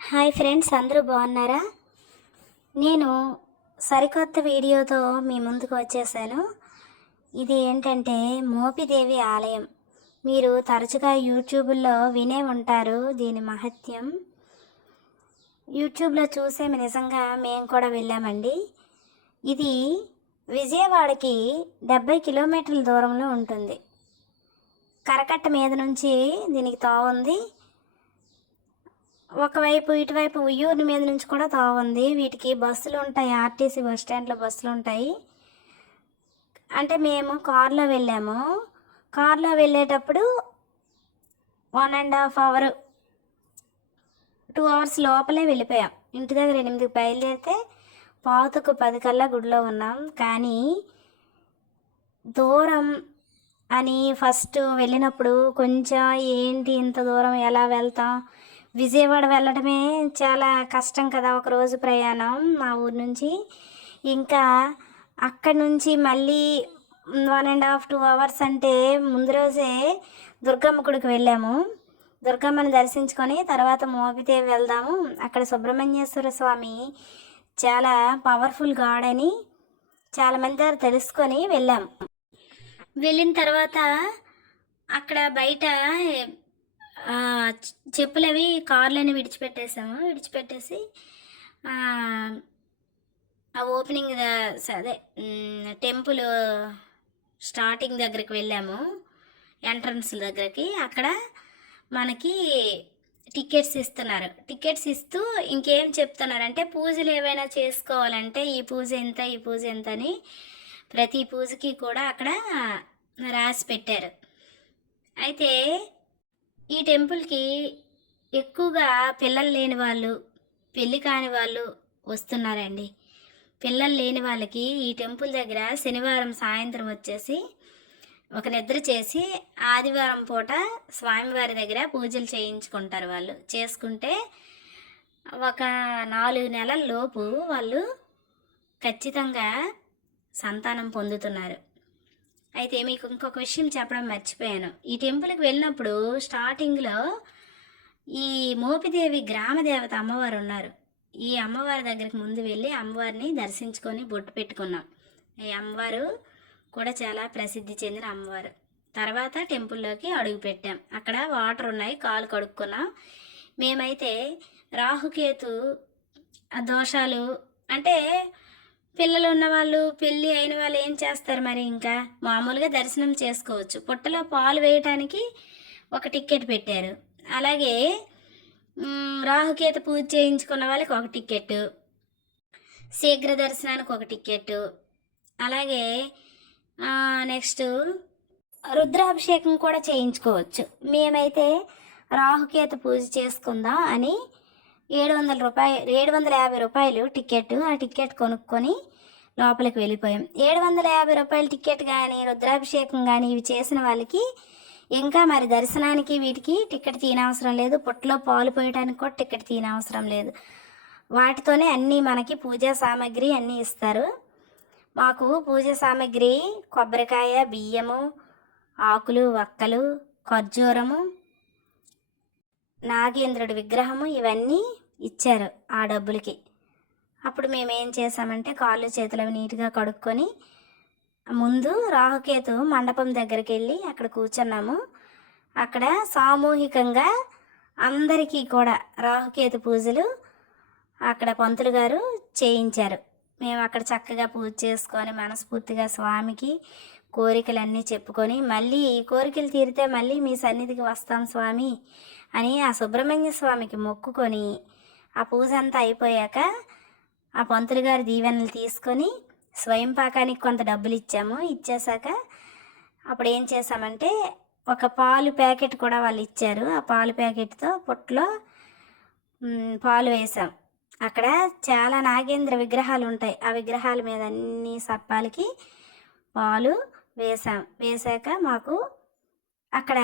Hi friends, అందరూ బాగున్నారా? నేను సరికొత్త వీడియోతో మీ ముందుకు వచ్చేసాను. ఇది ఏంటంటే మోపిదేవి ఆలయం. మీరు తరచుగా యూట్యూబ్లో వినే ఉంటారు దీని మహత్యం. యూట్యూబ్లో చూసే నిజంగా మేము కూడా వెళ్ళామండి. ఇది విజయవాడకి 70 కిలోమీటర్ల దూరంలో ఉంటుంది. కరకట్ట మీద నుంచి దీనికి తోవ ఒకవైపు ఇటువైపు ఉయ్యూరు మీద నుంచి కూడా తోవ వీటికి బస్సులు ఉంటాయి. ఆర్టీసీ బస్ స్టాండ్లో బస్సులు ఉంటాయి. అంటే మేము కారులో వెళ్ళాము. కారులో వెళ్ళేటప్పుడు 1.5 అవర్ 2 అవర్స్ లోపలే వెళ్ళిపోయాం. ఇంటి దగ్గర 8కి బయలుదేరితే 9:10 కల్లా గుడిలో ఉన్నాం. కానీ దూరం అని ఫస్ట్ వెళ్ళినప్పుడు కొంచెం ఏంటి ఇంత దూరం ఎలా వెళ్తాం, విజయవాడ వెళ్ళడమే చాలా కష్టం కదా, ఒకరోజు ప్రయాణం మా ఊరు నుంచి. ఇంకా అక్కడి నుంచి మళ్ళీ 1.5 2 అవర్స్ అంటే ముందు రోజే దుర్గమ్మ గుడికి వెళ్ళాము. దుర్గమ్మని దర్శించుకొని తర్వాత మోపిదేవి వెళ్దాము, అక్కడ సుబ్రహ్మణ్యేశ్వర స్వామి చాలా పవర్ఫుల్ గాడ్ అని చాలామంది దగ్గర తెలుసుకొని వెళ్ళాము. వెళ్ళిన తర్వాత అక్కడ బయట చెప్పులవి కార్లని విడిచిపెట్టేసి ఆ ఓపెనింగ్ అదే టెంపుల్ స్టార్టింగ్ దగ్గరికి వెళ్ళాము, ఎంట్రన్స్ దగ్గరికి. అక్కడ మనకి టికెట్స్ ఇస్తున్నారు. టికెట్స్ ఇస్తూ ఇంకేం చెప్తున్నారంటే పూజలు ఏవైనా చేసుకోవాలంటే ఈ పూజ ఎంత ఈ పూజ ఎంత అని ప్రతి పూజకి కూడా అక్కడ రాసి పెట్టారు. అయితే ఈ టెంపుల్కి ఎక్కువగా పిల్లలు లేని వాళ్ళు, పెళ్ళి కాని వాళ్ళు వస్తున్నారండి. పిల్లలు లేని వాళ్ళకి ఈ టెంపుల్ దగ్గర శనివారం సాయంత్రం వచ్చేసి ఒక నిద్ర చేసి ఆదివారం పూట స్వామివారి దగ్గర పూజలు చేయించుకుంటారు. వాళ్ళు చేసుకుంటే ఒక 4 నెలల లోపు వాళ్ళు ఖచ్చితంగా సంతానం పొందుతున్నారు. అయితే మీకు ఇంకొక విషయం చెప్పడం మర్చిపోయాను. ఈ టెంపుల్కి వెళ్ళినప్పుడు స్టార్టింగ్లో ఈ మోపిదేవి గ్రామ దేవత అమ్మవారు ఉన్నారు. ఈ అమ్మవారి దగ్గరికి ముందు వెళ్ళి అమ్మవారిని దర్శించుకొని బొట్టు పెట్టుకున్నాం. ఈ అమ్మవారు కూడా చాలా ప్రసిద్ధి చెందిన అమ్మవారు. తర్వాత టెంపుల్లోకి అడుగు పెట్టాం. అక్కడ వాటర్ ఉన్నాయి, కాలు కడుక్కున్నాం. మేమైతే రాహుకేతు దోషాలు అంటే పిల్లలు ఉన్నవాళ్ళు, పెళ్ళి అయిన వాళ్ళు ఏం చేస్తారు మరి, ఇంకా మామూలుగా దర్శనం చేసుకోవచ్చు. పుట్టలో పాలు వేయటానికి ఒక టికెట్ పెట్టారు. అలాగే రాహుకేతు పూజ చేయించుకున్న వాళ్ళకి ఒక టికెట్, శీఘ్ర దర్శనానికి ఒక టికెట్, అలాగే నెక్స్ట్ రుద్రాభిషేకం కూడా చేయించుకోవచ్చు. మేమైతే రాహుకేతు పూజ చేసుకుందాం అని 750 రూపాయలు టికెట్. ఆ టికెట్ కొనుక్కొని లోపలికి వెళ్ళిపోయాం. 750 రూపాయల టికెట్ కానీ రుద్రాభిషేకం కానీ ఇవి చేసిన వాళ్ళకి ఇంకా మరి దర్శనానికి వీటికి టికెట్ తీయనవసరం లేదు. పుట్టలో పాలు పోయడానికి కూడా టికెట్ తీయనవసరం లేదు. వాటితోనే అన్నీ మనకి పూజా సామాగ్రి అన్నీ ఇస్తారు. మాకు పూజా సామాగ్రి కొబ్బరికాయ, బియ్యము, ఆకులు, వక్కలు, ఖర్జూరము, నాగేంద్రుడి విగ్రహము ఇవన్నీ ఇచ్చారు ఆ డబ్బులకి. అప్పుడు మేము ఏం చేసామంటే కాళ్ళు చేతులు నీట్గా కడుక్కొని ముందు రాహుకేతు మండపం దగ్గరికి వెళ్ళి అక్కడ కూర్చున్నాము. అక్కడ సామూహికంగా అందరికీ కూడా రాహుకేతు పూజలు అక్కడ పంతులు గారు చేయించారు. మేము అక్కడ చక్కగా పూజ చేసుకొని మనస్ఫూర్తిగా స్వామికి కోరికలన్నీ చెప్పుకొని మళ్ళీ ఈ కోరికలు తీరితే మళ్ళీ మీ సన్నిధికి వస్తాం స్వామి అని ఆ సుబ్రహ్మణ్య స్వామికి మొక్కుకొని ఆ పూజ అంతా అయిపోయాక ఆ పంతులు గారి దీవెనలు తీసుకొని స్వయం పాకానికి కొంత డబ్బులు ఇచ్చేసాక అప్పుడు ఏం చేసామంటే ఒక పాలు ప్యాకెట్ కూడా వాళ్ళు ఇచ్చారు. ఆ పాలు ప్యాకెట్తో పుట్టలో పాలు వేసాం. అక్కడ చాలా నాగేంద్ర విగ్రహాలు ఉంటాయి. ఆ విగ్రహాల మీద అన్ని సర్పాలకి పాలు వేసాక మాకు అక్కడ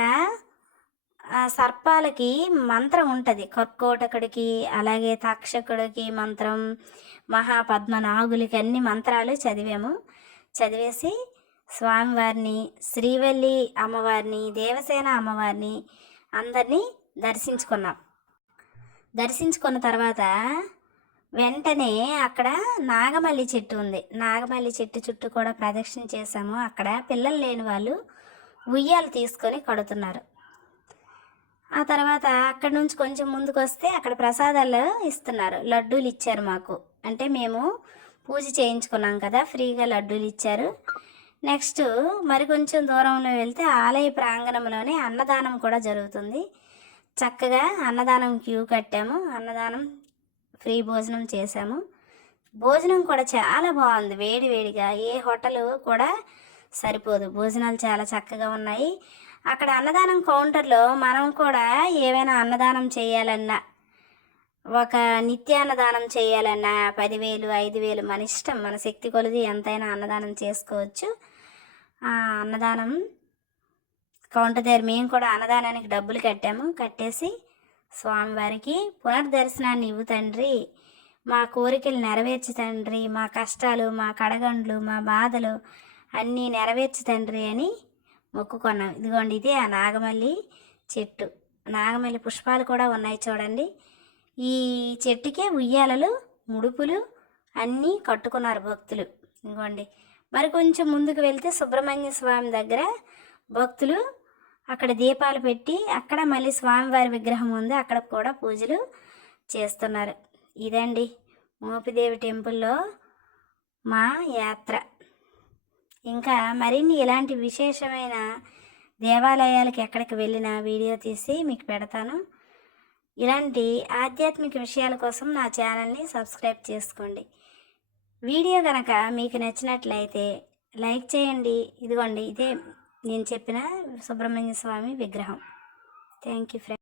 సర్పాలకి మంత్రం ఉంటుంది. కర్కోటకుడికి, అలాగే తక్షకుడికి మంత్రం, మహాపద్మనాగులకి అన్ని మంత్రాలు చదివేసి స్వామివారిని, శ్రీవల్లి అమ్మవారిని, దేవసేన అమ్మవారిని అందరినీ దర్శించుకున్నాం. దర్శించుకున్న తర్వాత వెంటనే అక్కడ నాగమల్లి చెట్టు ఉంది. నాగమల్లి చెట్టు చుట్టూ కూడా ప్రదక్షిణ చేశాము. అక్కడ పిల్లలు లేని వాళ్ళు ఉయ్యాలు తీసుకొని కడుతున్నారు. ఆ తర్వాత అక్కడ నుంచి కొంచెం ముందుకు వస్తే అక్కడ ప్రసాదాలు ఇస్తున్నారు. లడ్డూలు ఇచ్చారు మాకు. అంటే మేము పూజ చేయించుకున్నాం కదా, ఫ్రీగా లడ్డూలు ఇచ్చారు. నెక్స్ట్ మరి కొంచెం దూరంలో వెళ్తే ఆలయ ప్రాంగణంలోనే అన్నదానం కూడా జరుగుతుంది. చక్కగా అన్నదానం క్యూ కట్టాము. అన్నదానం ఫ్రీ భోజనం చేశాము. భోజనం కూడా చాలా బాగుంది, వేడి వేడిగా. ఏ హోటల్ కూడా సరిపోదు, భోజనాలు చాలా చక్కగా ఉన్నాయి. అక్కడ అన్నదానం కౌంటర్లో మనం కూడా ఏమైనా అన్నదానం చేయాలన్నా, ఒక నిత్యాన్నదానం చేయాలన్నా 10,000 5,000 మన ఇష్టం, మన శక్తి కొలది ఎంతైనా అన్నదానం చేసుకోవచ్చు. ఆ అన్నదానం కౌంటర్ దగ్గర మేము కూడా అన్నదానానికి డబ్బులు కట్టాము. కట్టేసి స్వామివారికి పునర్దర్శనాన్ని ఇవ్వు తండ్రి, మా కోరికలు నెరవేర్చు తండ్రి, మా కష్టాలు, మా కడగండ్లు, మా బాధలు అన్నీ నెరవేర్చు తండ్రి అని మొక్కుకున్నాం. ఇదిగోండి, ఇదే ఆ నాగమల్లి చెట్టు. నాగమల్లి పుష్పాలు కూడా ఉన్నాయి చూడండి. ఈ చెట్టుకే ఉయ్యాలలు, ముడుపులు అన్నీ కట్టుకున్నారు భక్తులు. ఇదిగోండి, మరి కొంచెం ముందుకు వెళ్తే సుబ్రహ్మణ్య స్వామి దగ్గర భక్తులు అక్కడ దీపాలు పెట్టి అక్కడ మళ్ళీ స్వామివారి విగ్రహం ఉంది, అక్కడ కూడా పూజలు చేస్తున్నారు. ఇదండి మోపిదేవి టెంపుల్లో మా యాత్ర. ఇంకా మరిన్ని ఇలాంటి విశేషమైన దేవాలయాలకు ఎక్కడికి వెళ్ళినా వీడియో తీసి మీకు పెడతాను. ఇలాంటి ఆధ్యాత్మిక విషయాల కోసం నా ఛానల్ని సబ్స్క్రైబ్ చేసుకోండి. వీడియో కనుక మీకు నచ్చినట్లయితే లైక్ చేయండి. ఇదిగోండి, ఇదే నేను చెప్పిన సుబ్రహ్మణ్య స్వామి విగ్రహం. Thank you friends.